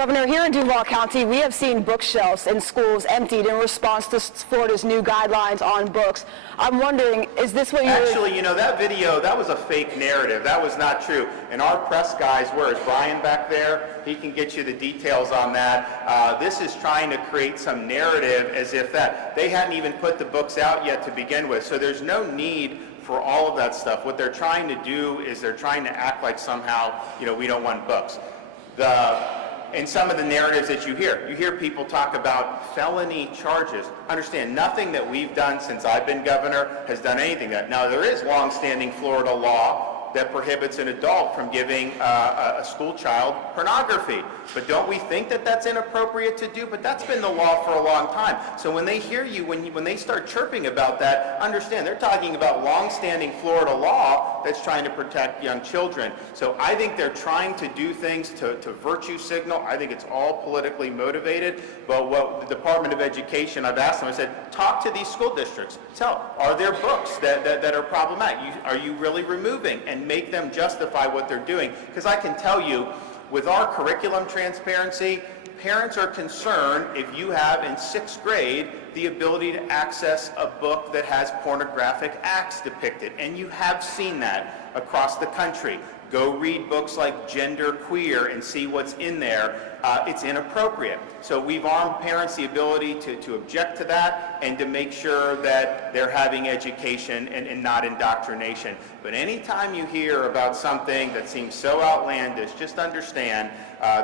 Governor, here in Duval County, we have seen bookshelves in schools emptied in response to Florida's new guidelines on books. I'm wondering, is this what you're... Actually, you know, that video, that was a fake narrative. That was not true. And our press guys, where is Brian back there? He can get you the details on that. This is trying to create some narrative as if that they hadn't even put the books out yet to begin with. So there's no need for all of that stuff. What they're trying to do is they're trying to act like somehow, you know, we don't want books. And some of the narratives that you hear people talk about felony charges. Understand, nothing that we've done since I've been governor has done anything that. Now, there is long-standing Florida law that prohibits an adult from giving a school child pornography. But don't we think that that's inappropriate to do? But that's been the law for a long time. So when they hear you, when they start chirping about that, understand they're talking about long-standing Florida law that's trying to protect young children. So I think they're trying to do things to virtue signal. I think it's all politically motivated. But what the Department of Education, I've asked them, I said, talk to these school districts. Tell, are there books that are problematic? Are you really removing? And make them justify what they're doing. Because I can tell you, with our curriculum transparency, parents are concerned if you have in 6th grade the ability to access a book that has pornographic acts depicted. And you have seen that across the country. Go read books like Gender Queer and see what's in there. It's inappropriate. So we've armed parents the ability to object to that and to make sure that they're having education and not indoctrination. But anytime you hear about something that seems so outlandish, just understand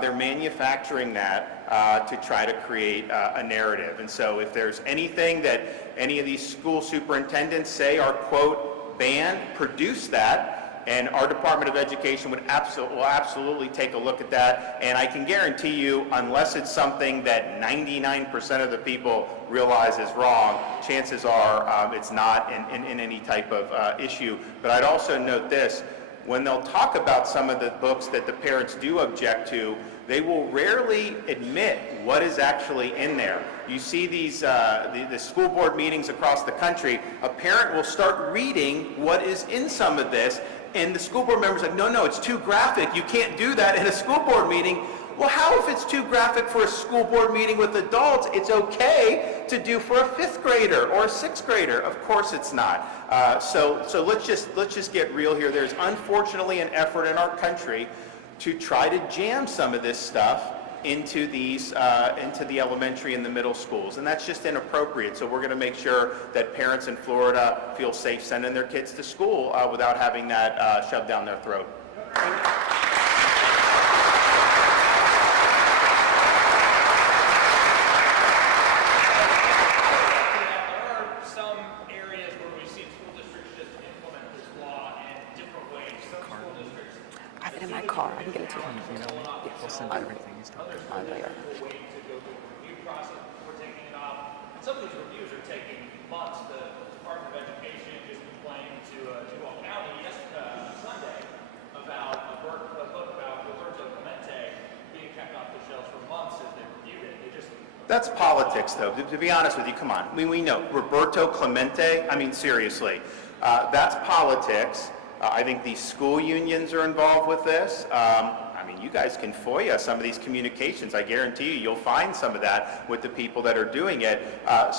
they're manufacturing that to try to create a narrative. And so if there's anything that any of these school superintendents say are, quote, banned, produce that. And our Department of Education will absolutely take a look at that. And I can guarantee you, unless it's something that 99% of the people realize is wrong, chances are it's not in any type of issue. But I'd also note this, when they'll talk about some of the books that the parents do object to, they will rarely admit what is actually in there. You see these the school board meetings across the country, a parent will start reading what is in some of this, and the school board member's like, no, it's too graphic. You can't do that in a school board meeting. Well, how if it's too graphic for a school board meeting with adults, it's okay to do for a 5th grader or a 6th grader? Of course it's not. So let's just get real here. There's unfortunately an effort in our country to try to jam some of this stuff into the elementary and the middle schools, and that's just inappropriate. So we're going to make sure that parents in Florida feel safe sending their kids to school without having that shoved down their throat. I have it in my car. I can get it to you. We'll send everything he's talking about. Some of these reviews are taking months. The Department of Education just complained to Duval County Sunday about a book about Roberto Clemente being kept off the shelves for months as they reviewed it. That's politics, though. To be honest with you, come on. I mean, we know Roberto Clemente. I mean, seriously, that's politics. I think these school unions are involved with this. I mean, you guys can FOIA some of these communications. I guarantee you'll find some of that with the people that are doing it.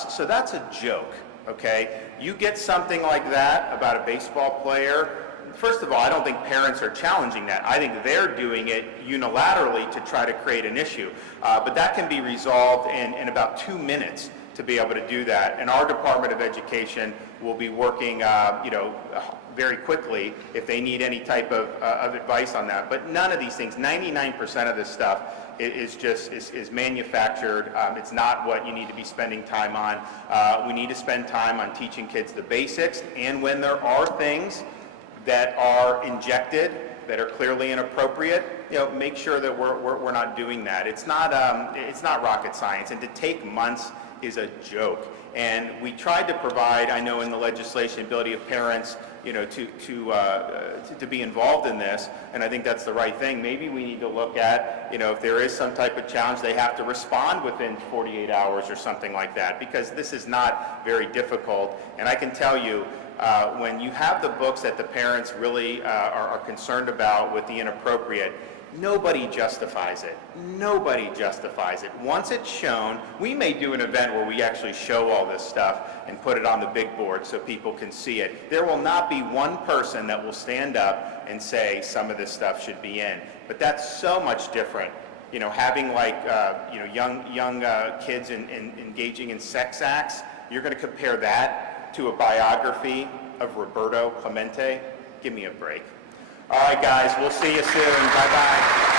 So that's a joke, okay? You get something like that about a baseball player. First of all, I don't think parents are challenging that. I think they're doing it unilaterally to try to create an issue. But that can be resolved in about 2 minutes to be able to do that. And our Department of Education will be working, very quickly if they need any type of advice on that. But none of these things, 99% of this stuff is manufactured. It's not what you need to be spending time on. We need to spend time on teaching kids the basics, and when there are things that are injected that are clearly inappropriate, make sure that we're not doing that. It's not rocket science, and to take months is a joke. And we tried to provide, I know in the legislation, ability of parents, to be involved in this, and I think that's the right thing. Maybe we need to look at, if there is some type of challenge, they have to respond within 48 hours or something like that, because this is not very difficult. And I can tell you, when you have the books that the parents really are concerned about with the inappropriate, Nobody justifies it. Nobody justifies it. Once it's shown, we may do an event where we actually show all this stuff and put it on the big board so people can see it. There will not be one person that will stand up and say some of this stuff should be in. But that's so much different. You know, having like, young kids engaging in sex acts, you're going to compare that to a biography of Roberto Clemente? Give me a break. All right, guys, we'll see you soon. Bye-bye.